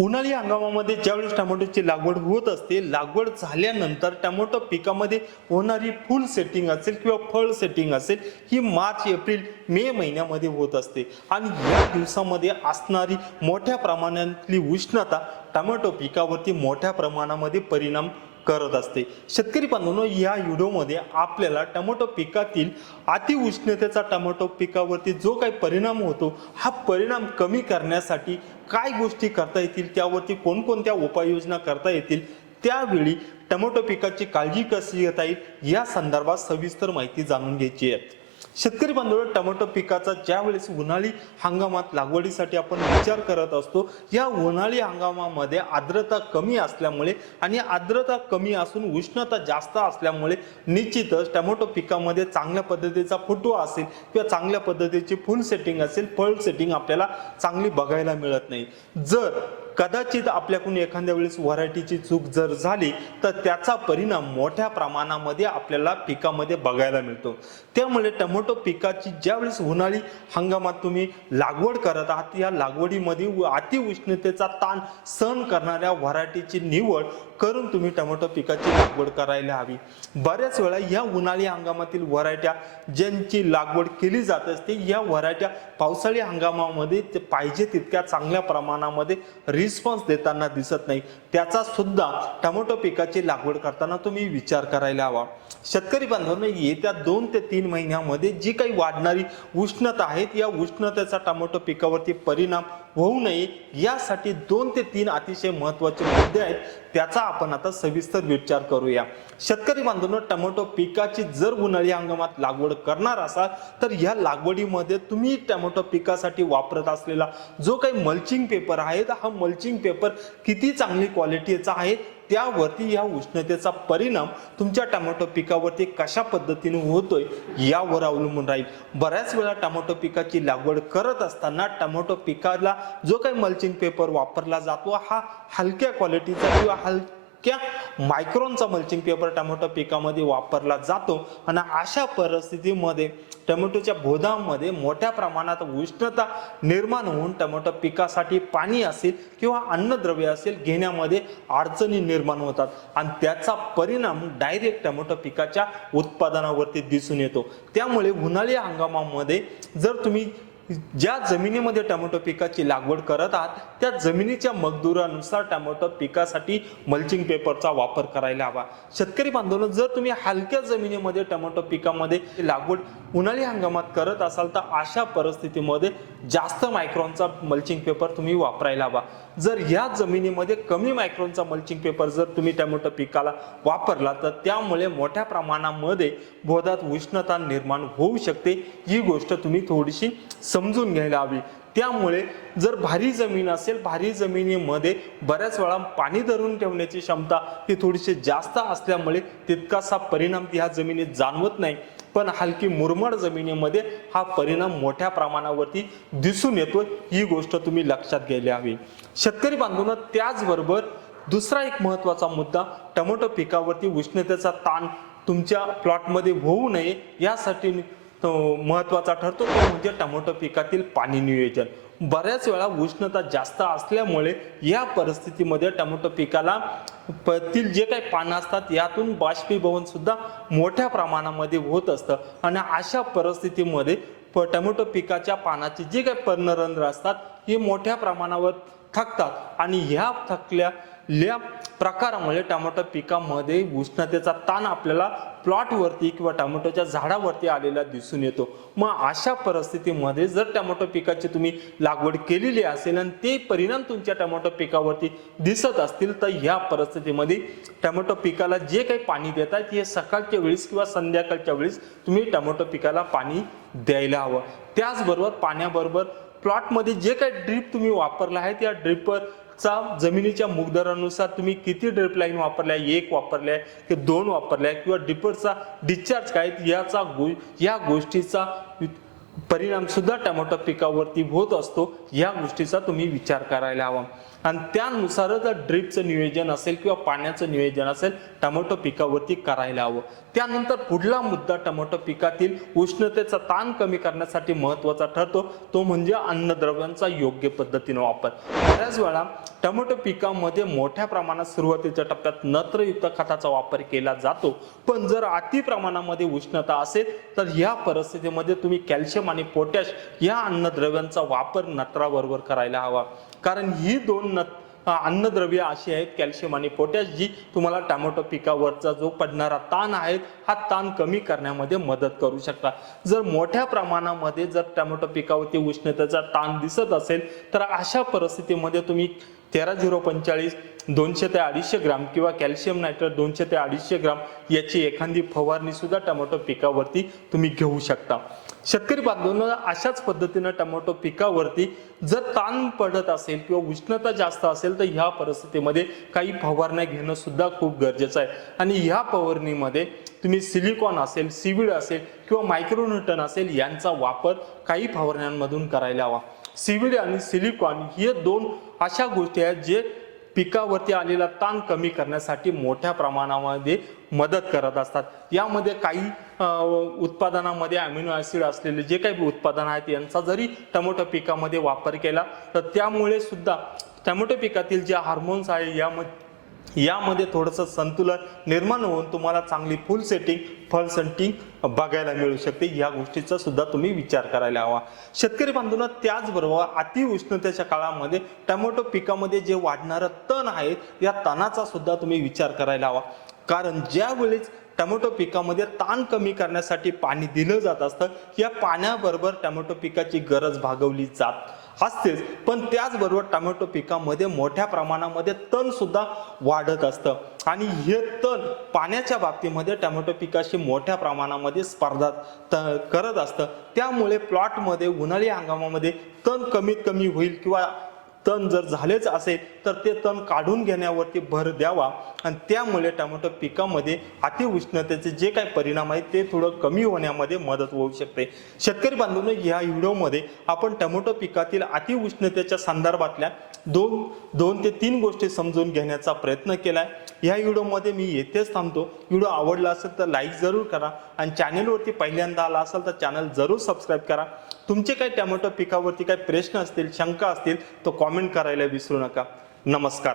उन्हाळी हंगामामध्ये ज्यावेळेस टोमॅटोची लागवड होत असते लागवड झाल्यानंतर टमॅटो पिकामध्ये होणारी फुल सेटिंग असेल किंवा फळ सेटिंग असेल ही मार्च एप्रिल मे महिन्यामध्ये होत असते. आणि या दिवसामध्ये असणारी मोठ्या प्रमाणातली उष्णता टमॅटो पिकावरती मोठ्या प्रमाणामध्ये परिणाम करत असते. शेतकरी बांधवांनो या व्हिडिओमध्ये आपल्याला टमॅटो पिकातील अतिउष्णतेचा टमॅटो पिकावरती जो काही परिणाम होतो हा परिणाम कमी करण्यासाठी काय गोष्टी करता येतील? त्यावरती कोणकोणत्या उपाययोजना करता येतील? त्यावेळी टमॅटो पिकाची काळजी कशी घेता येईल? या संदर्भात सविस्तर माहिती जाणून घ्यायची आहे. शेतकरी बांधव टोमॅटो पिकाचा ज्यावेळेस उन्हाळी हंगामात लागवडीसाठी आपण विचार करत असतो या उन्हाळी हंगामामध्ये आर्द्रता कमी असल्यामुळे आणि आर्द्रता कमी असून उष्णता जास्त असल्यामुळे निश्चितच टोमॅटो पिकामध्ये चांगल्या पद्धतीचा फुटवा असेल किंवा चांगल्या पद्धतीची फुल सेटिंग असेल फळ सेटिंग आपल्याला चांगली बघायला मिळत नाही. जर कदाचित आपल्याकडून एखाद्या वेळेस व्हरायटीची चूक जर झाली तर त्याचा परिणाम मोठ्या प्रमाणामध्ये आपल्याला पिकामध्ये बघायला मिळतो. त्यामुळे टमॅटो पिकाची ज्यावेळेस उन्हाळी हंगामात तुम्ही लागवड करत आहात या लागवडीमध्ये अतिउष्णतेचा ताण सहन करणाऱ्या व्हरायटीची निवड करून तुम्ही टमॅटो पिकाची लागवड करायला हवी. बऱ्याच वेळा या उन्हाळी हंगामातील व्हरायट्या ज्यांची लागवड केली जात असते या व्हरायट्या पावसाळी हंगामामध्ये ते पाहिजे तितक्या चांगल्या प्रमाणामध्ये रिस्पॉन्स देताना दिसत नाही. त्याचा सुद्धा टोमॅटो पिकाची लागवड करताना तुम्ही विचार करायला हवा. शेतकरी बांधवांनो येत्या दोन ते तीन महिन्यामध्ये जी काही वाढणारी उष्णता आहेत या उष्णतेचा टोमॅटो पिकावरती परिणाम होऊ नये. यासाठी दोन ते तीन अतिशय महत्त्वाचे मुद्दे आहेत. त्याचा आपण आता सविस्तर विचार करूया. शेतकरी बांधवांनो टोमॅटो पिकाची जर उन्हाळी हंगामात लागवड करणार असाल तर या लागवडीमध्ये तुम्ही टोमॅटो पिकासाठी वापरत असलेला जो काही मल्चिंग पेपर आहे तर हा मल्चिंग पेपर किती चांगली क्वालिटीचा आहे त्यावरती या उष्णतेचा परिणाम तुमच्या टमॅटो पिकावरती कशा पद्धतीने होतोय यावर अवलंबून राहील. बऱ्याच वेळा टमॅटो पिकाची लागवड करत असताना टमॅटो पिकाला जो काही मल्चिंग पेपर वापरला जातो हा हलक्या क्वालिटीचा किंवा हल हलक्या मायक्रॉनचा मल्चिंग पेपर टोमॅटो पिकामध्ये वापरला जातो. आणि अशा परिस्थितीमध्ये टोमॅटोच्या बोधामध्ये मोठ्या प्रमाणात उष्णता निर्माण होऊन टोमॅटो पिकासाठी पाणी असेल किंवा अन्नद्रव्य असेल घेण्यामध्ये अडचणी निर्माण होतात. आणि त्याचा परिणाम डायरेक्ट टोमॅटो पिकाच्या उत्पादनावरती दिसून येतो. त्यामुळे उन्हाळी हंगामामध्ये जर तुम्ही ज्या जमिनीमध्ये टोमॅटो पिकाची लागवड करत आहात त्या जमिनीच्या मजदुरानुसार टोमॅटो पिकासाठी मल्चिंग पेपरचा वापर करायला हवा. शेतकरी बांधवांनो जर तुम्ही हलक्या जमिनीमध्ये टोमॅटो पिकामध्ये लागवड उन्हाळी हंगामात करत असाल तर अशा परिस्थितीमध्ये जास्त मायक्रॉनचा मल्चिंग पेपर तुम्ही वापरायला हवा. जर या जमिनीमध्ये कमी मायक्रोनचा मल्चिंग पेपर जर तुम्ही टोमॅटो पिकाला वापरला तर त्यामुळे मोठ्या प्रमाणामध्ये बोधात उष्णता निर्माण होऊ शकते. ही गोष्ट तुम्ही थोडीशी समजून घ्यायला हवी. त्यामुळे जर भारी जमीन असेल भारी जमिनीमध्ये बऱ्याच वेळा पाणी धरून ठेवण्याची क्षमता ही थोडीशी जास्त असल्यामुळे तितकासा परिणाम ह्या जमिनीत जाणवत नाही. पण हलकी मुरमड जमिनीमध्ये हा परिणाम मोठ्या प्रमाणावरती दिसून येतो. ही गोष्ट तुम्ही लक्षात घ्यायला हवी. शेतकरी बांधवांना त्याचबरोबर दुसरा एक महत्त्वाचा मुद्दा टोमॅटो पिकावरती उष्णतेचा ताण तुमच्या प्लॉटमध्ये होऊ नये यासाठी महत्त्वाचा महत्त्वाचा ठरतो तो म्हणजे टोमॅटो पिकातील पाणी नियोजन. बऱ्याच वेळा उष्णता जास्त असल्यामुळे या परिस्थितीमध्ये टोमॅटो पिकाला तील जे काही पानं असतात यातून बाष्पीभवन सुद्धा मोठ्या प्रमाणामध्ये होत असतं. आणि अशा परिस्थितीमध्ये प- टोमॅटो पिकाच्या पानाचे जे काही पर्णरंध्र असतात हे मोठ्या प्रमाणावर थकतात. आणि ह्या थकलेल्या प्रकारामुळे म्हणजे टमाटो पिकामध्ये उष्णतेचा ताण आपल्याला प्लॉटवरती किंवा टोमॅटोच्या झाडावरती आलेला दिसून येतो. मग अशा परिस्थितीमध्ये जर टोमॅटो पिकाची तुम्ही लागवड केलेली असेल आणि ते परिणाम तुमच्या टोमॅटो पिकावरती दिसत असतील तर ह्या परिस्थितीमध्ये टोमॅटो पिकाला जे काही पाणी देत आहेत हे सकाळच्या वेळेस किंवा संध्याकाळच्या वेळेस तुम्ही टोमॅटो पिकाला पाणी द्यायला हवं. त्याचबरोबर पाण्याबरोबर प्लॉटमध्ये जे काही ड्रीप तुम्ही वापरला आहे त्या चा जमिनीच्या मुगदरानुसार तुम्ही किती ड्रिप लाईन वापरल्या? एक वापरल्या की दोन वापरल्या? किंवा डिपरचा डिस्चार्ज काय? याचा गो या गोष्टीचा परिणाम सुद्धा टमॅटो पिकावरती होत असतो. या गोष्टीचा तुम्ही विचार करायला हवा. आणि त्यानुसारच ड्रिपचं नियोजन असेल किंवा पाण्याचं नियोजन असेल टमॅटो पिकावरती करायला हवं. त्यानंतर पुढला मुद्दा टोमॅटो पिकातील उष्णतेचा ताण कमी करण्यासाठी महत्त्वाचा ठरतो. तो म्हणजे अन्नद्रव्यांचा योग्य पद्धतीने वापर. बऱ्याच वेळा टोमॅटो पिकामध्ये मोठ्या प्रमाणात सुरुवातीच्या टप्प्यात नत्रयुक्त खताचा वापर केला जातो. पण जर अति प्रमाणामध्ये उष्णता असेल तर या परिस्थितीमध्ये तुम्ही कॅल्शियम आणि पोटॅश या अन्नद्रव्यांचा वापर नत्राबरोबर करायला हवा. कारण ही दोन नत्र अन्नद्रव्य अशी आहेत कॅल्शियम आणि पोटॅश जी तुम्हाला टॅमॅटो पिकावरचा जो पडणारा ताण आहे हा ताण कमी करण्यामध्ये मदत करू शकता. जर मोठ्या प्रमाणामध्ये जर टोमॅटो पिकावरती उष्णतेचा ताण दिसत असेल तर अशा परिस्थितीमध्ये तुम्ही तेरा झिरो पंचेचाळीस दोनशे ते अडीचशे ग्राम किंवा कॅल्शियम नायट्रेट दोनशे ते अडीचशे ग्राम याची एखादी फवारणी सुद्धा टोमॅटो पिकावरती तुम्ही घेऊ शकता. शेतकरी बांधवांनो अशाच पद्धतीनं टोमॅटो पिकावरती जर ताण पडत असेल किंवा उष्णता जास्त असेल तर ह्या परिस्थितीमध्ये काही फवारण्या घेणं सुद्धा खूप गरजेचं आहे. आणि ह्या फवारणीमध्ये तुम्ही सिलिकॉन असेल सिविड असेल किंवा मायक्रोन्यूटन असेल यांचा वापर काही फवारण्यांमधून करायला हवा. सिविड आणि सिलिकॉन हे दोन अशा गोष्टी आहेत जे पिकावरती आलेला ताण कमी करण्यासाठी मोठ्या प्रमाणामध्ये मदत करत असतात. यामध्ये काही उत्पादनामध्ये अमिनो ॲसिड असलेले जे काही उत्पादन आहेत यांचा जरी टोमॅटो पिकामध्ये वापर केला तर त्यामुळे सुद्धा टोमॅटो पिकातील जे हार्मोन्स आहे यामध्ये यामध्ये थोडंसं संतुलन निर्माण होऊन तुम्हाला चांगली फुल सेटिंग फळ सेटिंग बघायला मिळू शकते. या गोष्टीचा सुद्धा तुम्ही विचार करायला हवा. शेतकरी बांधवांना त्याचबरोबर अति उष्णतेच्या काळामध्ये टोमॅटो पिकामध्ये जे वाढणारं तण आहे या तणाचा सुद्धा तुम्ही विचार करायला हवा. कारण ज्यावेळेस टमॅटो टोमॅटो पिकामध्ये ताण कमी करण्यासाठी पाणी दिलं जात असतं या पाण्याबरोबर टमॅटो पिकाची गरज भागवली जात. असतेच. पण त्याचबरोबर टोमॅटो पिकामध्ये मोठ्या प्रमाणामध्ये तण सुद्धा वाढत असतं. आणि हे तण पाण्याच्या बाबतीमध्ये टोमॅटो पिकाशी मोठ्या प्रमाणामध्ये स्पर्धा त- करत असतं. त्यामुळे प्लॉटमध्ये उन्हाळी हंगामामध्ये तण कमीत कमी होईल किंवा तण जर झालेच असेल तर ते तण काढून घेण्यावरती भर द्यावा. आणि त्यामुळे टोमॅटो पिकामध्ये अतिउष्णतेचे जे काही परिणाम आहेत ते थोडं कमी होण्यामध्ये मदत होऊ शकते. शेतकरी बांधवांनो या व्हिडिओमध्ये आपण टोमॅटो पिकातील अतिउष्णतेच्या संदर्भातल्या दोन दोन ते तीन गोष्टी समजून घेण्याचा प्रयत्न केला आहे या व्हिडिओमध्ये मी येथेच थांबतो. व्हिडिओ आवडला असेल तर लाईक जरूर करा आणि चॅनलवरती पहिल्यांदा आला असेल तर चॅनल जरूर सबस्क्राईब करा. तुमचे काही टमॅटो पिकावरती काही प्रश्न असतील शंका असतील तो कॉमेंट करायला विसरू नका. नमस्कार.